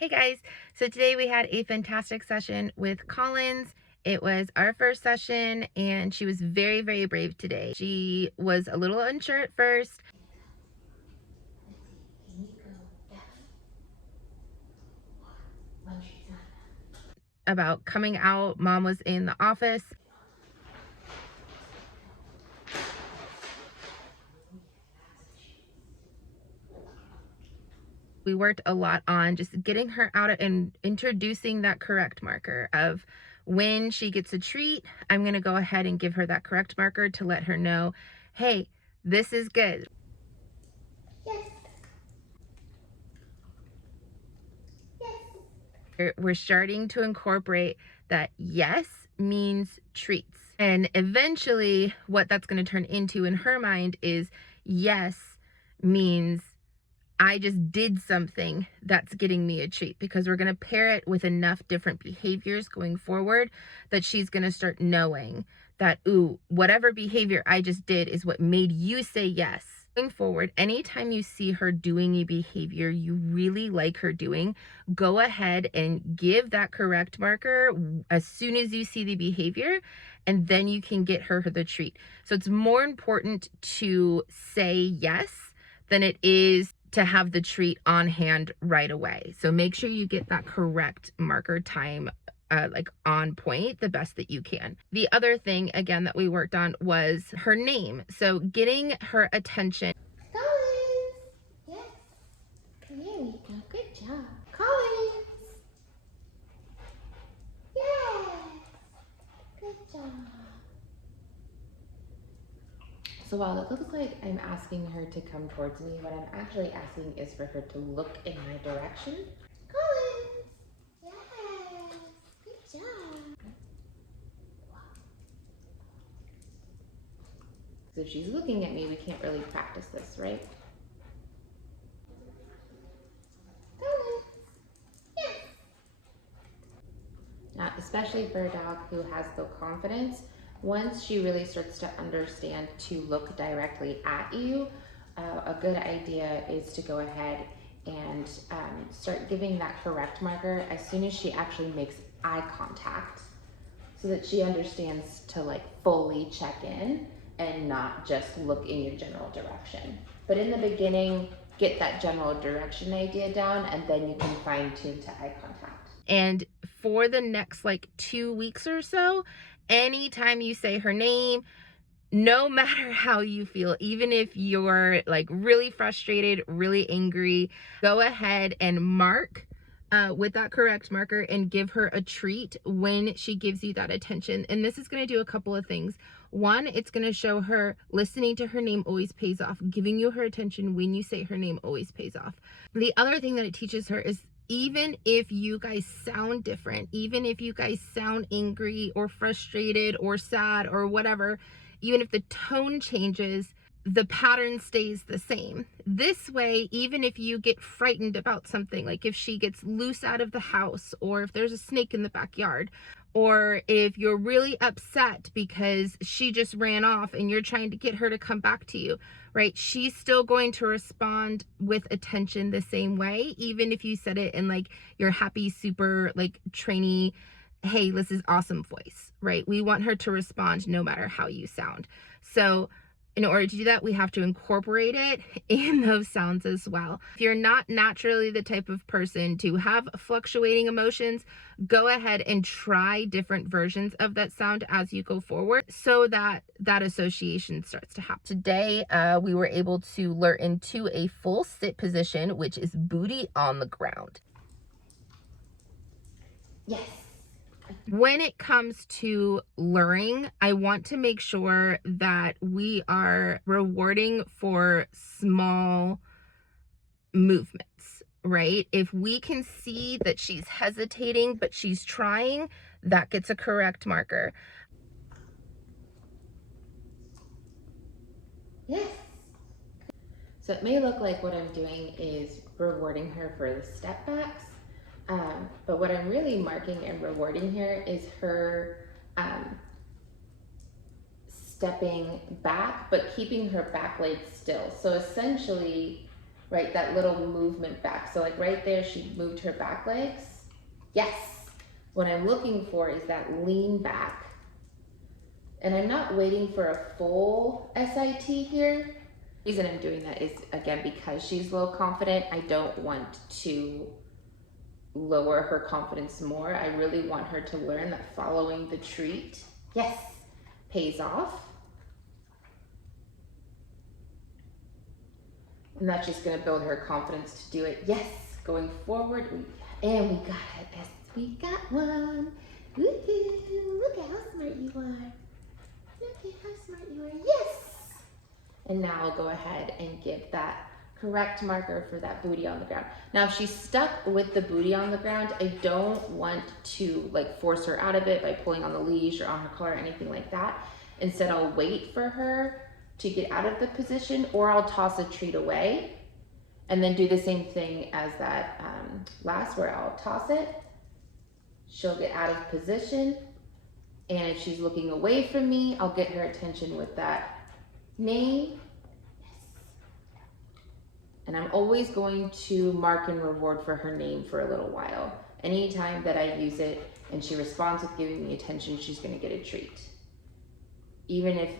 Hey guys, so today we had a fantastic session with Collins. It was our first session and she was very, very brave today. She was a little unsure at first about coming out. Mom was in the office. We worked a lot on just getting her out and introducing that correct marker of when she gets a treat, I'm going to go ahead and give her that correct marker to let her know, hey, this is good. Yes. Yes. We're starting to incorporate that yes means treats. And eventually what that's going to turn into in her mind is yes means I just did something that's getting me a treat, because we're going to pair it with enough different behaviors going forward that she's going to start knowing that, ooh, whatever behavior I just did is what made you say yes. Going forward, anytime you see her doing a behavior you really like her doing, go ahead and give that correct marker as soon as you see the behavior, and then you can get her the treat. So it's more important to say yes than it is to have the treat on hand right away. So make sure you get that correct marker time like on point the best that you can. The other thing again that we worked on was her name. So getting her attention. Collins! Yes. There we go. Good job. Collins! Yes! Good job. So while it looks like I'm asking her to come towards me, what I'm actually asking is for her to look in my direction. Collins! Yes! Good job. So if she's looking at me, we can't really practice this, right? Collins! Yes! Now, especially for a dog who has low confidence, once she really starts to understand to look directly at you, a good idea is to go ahead and start giving that correct marker as soon as she actually makes eye contact, so that she understands to like fully check in and not just look in your general direction. But in the beginning, get that general direction idea down, and then you can fine tune to eye contact. And for the next like 2 weeks or so, anytime you say her name, no matter how you feel, even if you're like really frustrated, really angry, go ahead and mark with that correct marker and give her a treat when she gives you that attention. And this is going to do a couple of things. One, it's going to show her listening to her name always pays off. Giving you her attention when you say her name always pays off. The other thing that it teaches her is, even if you guys sound different, even if you guys sound angry or frustrated or sad or whatever, even if the tone changes, the pattern stays the same. This way, even if you get frightened about something, like if she gets loose out of the house, or if there's a snake in the backyard, or if you're really upset because she just ran off and you're trying to get her to come back to you, right? She's still going to respond with attention the same way, even if you said it in like your happy, super like trainy, hey, this is awesome voice, right? We want her to respond no matter how you sound. So in order to do that, we have to incorporate it in those sounds as well. If you're not naturally the type of person to have fluctuating emotions, go ahead and try different versions of that sound as you go forward, so that that association starts to happen. Today, we were able to lure into a full sit position, which is booty on the ground. Yes. When it comes to luring, I want to make sure that we are rewarding for small movements, right? If we can see that she's hesitating, but she's trying, that gets a correct marker. Yes. So it may look like what I'm doing is rewarding her for the step backs, but what I'm really marking and rewarding here is her stepping back, but keeping her back leg still. So essentially, right? That little movement back. So like right there, she moved her back legs. Yes. What I'm looking for is that lean back. And I'm not waiting for a full SIT here. The reason I'm doing that is, again, because she's low confident. I don't want to lower her confidence more. I really want her to learn that following the treat, yes, pays off. And that's just gonna build her confidence to do it. Yes, going forward, and we got it. Yes, we got one. Woohoo! Look at how smart you are. Look at how smart you are. Yes! And now I'll go ahead and give that correct marker for that booty on the ground. Now, if she's stuck with the booty on the ground, I don't want to like force her out of it by pulling on the leash or on her collar or anything like that. Instead, I'll wait for her to get out of the position, or I'll toss a treat away and then do the same thing as that last, where I'll toss it. She'll get out of position. And if she's looking away from me, I'll get her attention with that name. And I'm always going to mark and reward for her name for a little while. Anytime that I use it and she responds with giving me attention, she's gonna get a treat. Even if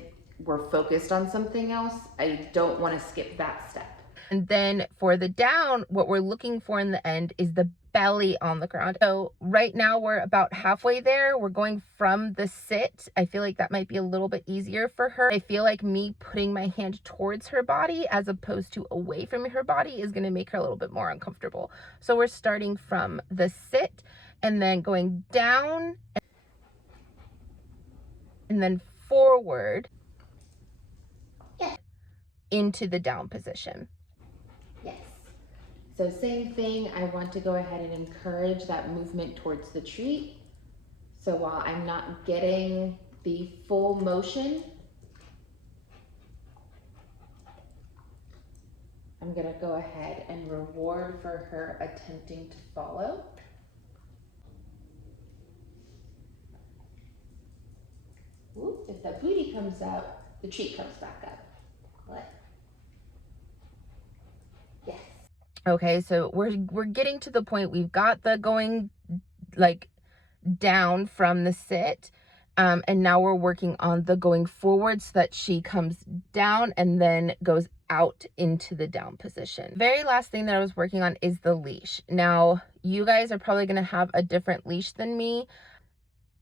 we're focused on something else, I don't wanna skip that step. And then for the down, what we're looking for in the end is the belly on the ground. So right now we're about halfway there. We're going from the sit. I feel like that might be a little bit easier for her. I feel like me putting my hand towards her body as opposed to away from her body is going to make her a little bit more uncomfortable. So we're starting from the sit and then going down and then forward into the down position. Yes. So same thing, I want to go ahead and encourage that movement towards the treat. So while I'm not getting the full motion, I'm gonna go ahead and reward for her attempting to follow. Ooh, if the booty comes out, the treat comes back up. What? Yes. Okay, so we're getting to the point, we've got the going like down from the sit, and now we're working on the going forward so that she comes down and then goes out into the down position. Very last thing that I was working on is the leash. Now, you guys are probably going to have a different leash than me,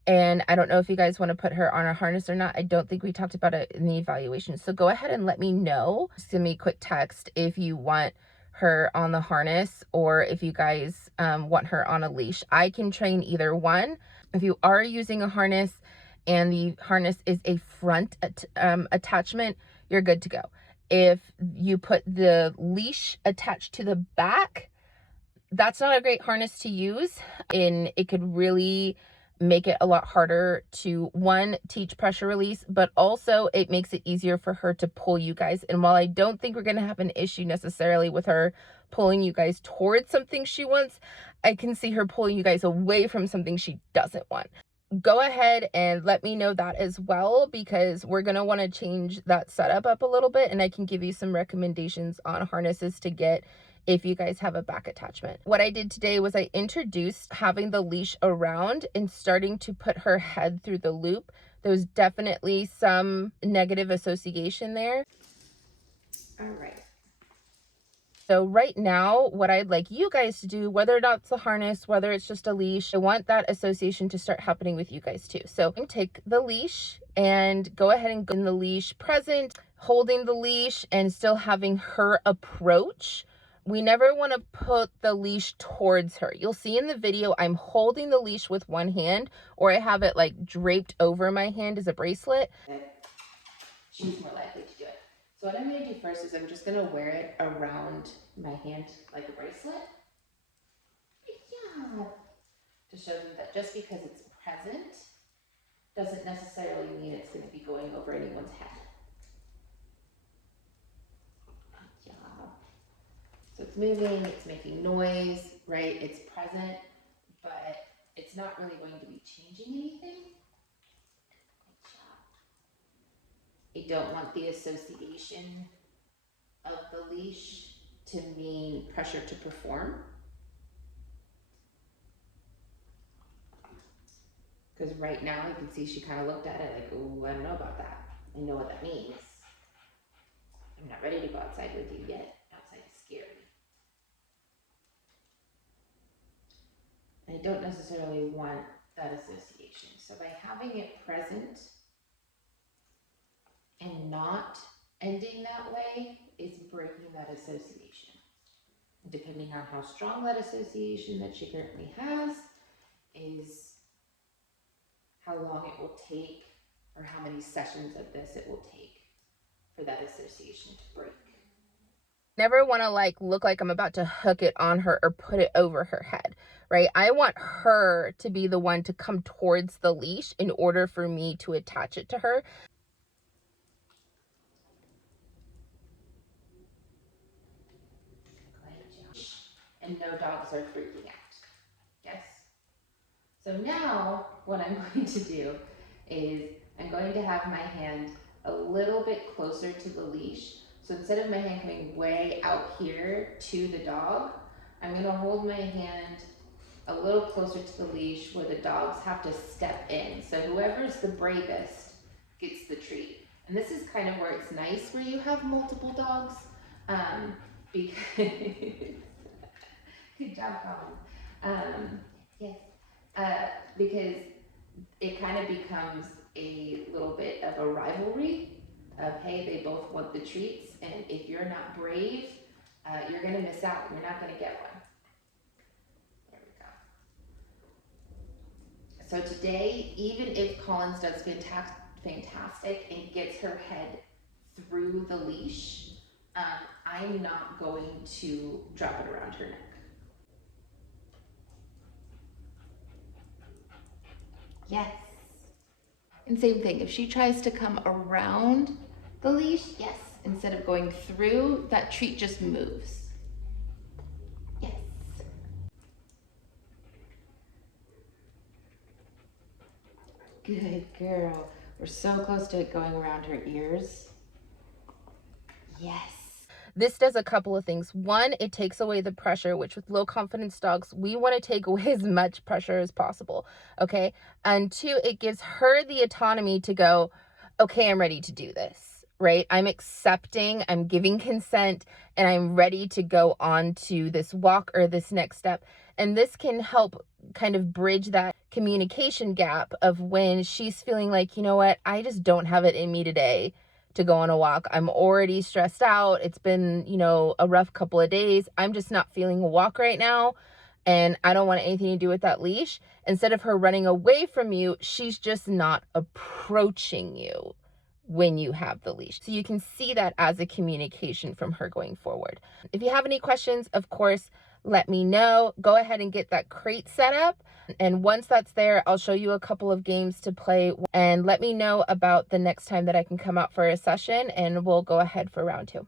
and I don't know if you guys want to put her on a harness or not. I don't think we talked about it in the evaluation, so go ahead and let me know. Send me a quick text if you want her on the harness or if you guys want her on a leash. I can train either one. If you are using a harness and the harness is a front attachment, you're good to go. If you put the leash attached to the back, that's not a great harness to use, and it could really make it a lot harder to, one, teach pressure release, but also it makes it easier for her to pull you guys. And while I don't think we're going to have an issue necessarily with her pulling you guys towards something she wants, I can see her pulling you guys away from something she doesn't want. Go ahead and let me know that as well, because we're going to want to change that setup up a little bit, and I can give you some recommendations on harnesses to get if you guys have a back attachment. What I did today was I introduced having the leash around and starting to put her head through the loop. There was definitely some negative association there. All right. So right now, what I'd like you guys to do, whether or not it's a harness, whether it's just a leash, I want that association to start happening with you guys too. So take the leash and go ahead and go in the leash present, holding the leash and still having her approach. We never want to put the leash towards her. You'll see in the video, I'm holding the leash with one hand, or I have it like draped over my hand as a bracelet. She's more likely to do it. So what I'm gonna do first is I'm just gonna wear it around my hand like a bracelet. Yeah. To show them that just because it's present doesn't necessarily mean it's gonna be going over anyone's head. So it's moving, it's making noise, right? It's present, but it's not really going to be changing anything. I don't want the association of the leash to mean pressure to perform. Because right now you can see she kind of looked at it like, oh, I don't know about that. I know what that means. I'm not ready to go outside with you yet. Outside is scary. I don't necessarily want that association. So by having it present and not ending that way is breaking that association. Depending on how strong that association that she currently has is how long it will take or how many sessions of this it will take for that association to break. Never want to like look like I'm about to hook it on her or put it over her head, right? I want her to be the one to come towards the leash in order for me to attach it to her. And no dogs are freaking out. Yes? So now what I'm going to do is I'm going to have my hand a little bit closer to the leash. So instead of my hand coming way out here to the dog, I'm going to hold my hand a little closer to the leash where the dogs have to step in. So whoever's the bravest gets the treat. And this is kind of where it's nice where you have multiple dogs, because good job, Colin. Yes, because it kind of becomes a little bit of a rivalry of, hey, they both want the treats, and if you're not brave, you're gonna miss out. You're not gonna get one. There we go. So today, even if Collins does fantastic and gets her head through the leash, I'm not going to drop it around her neck. Yes. And same thing, if she tries to come around the leash, yes, instead of going through, that treat just moves. Yes. Good girl. We're so close to it going around her ears. Yes. This does a couple of things. One, it takes away the pressure, which with low confidence dogs, we want to take away as much pressure as possible. Okay. And two, it gives her the autonomy to go, okay, I'm ready to do this, right? I'm accepting, I'm giving consent, and I'm ready to go on to this walk or this next step. And this can help kind of bridge that communication gap of when she's feeling like, you know what, I just don't have it in me today to go on a walk. I'm already stressed out. It's been, a rough couple of days. I'm just not feeling a walk right now. And I don't want anything to do with that leash. Instead of her running away from you, she's just not approaching you when you have the leash. So you can see that as a communication from her going forward. If you have any questions, of course, let me know. Go ahead and get that crate set up. And once that's there, I'll show you a couple of games to play and let me know about the next time that I can come out for a session and we'll go ahead for round 2.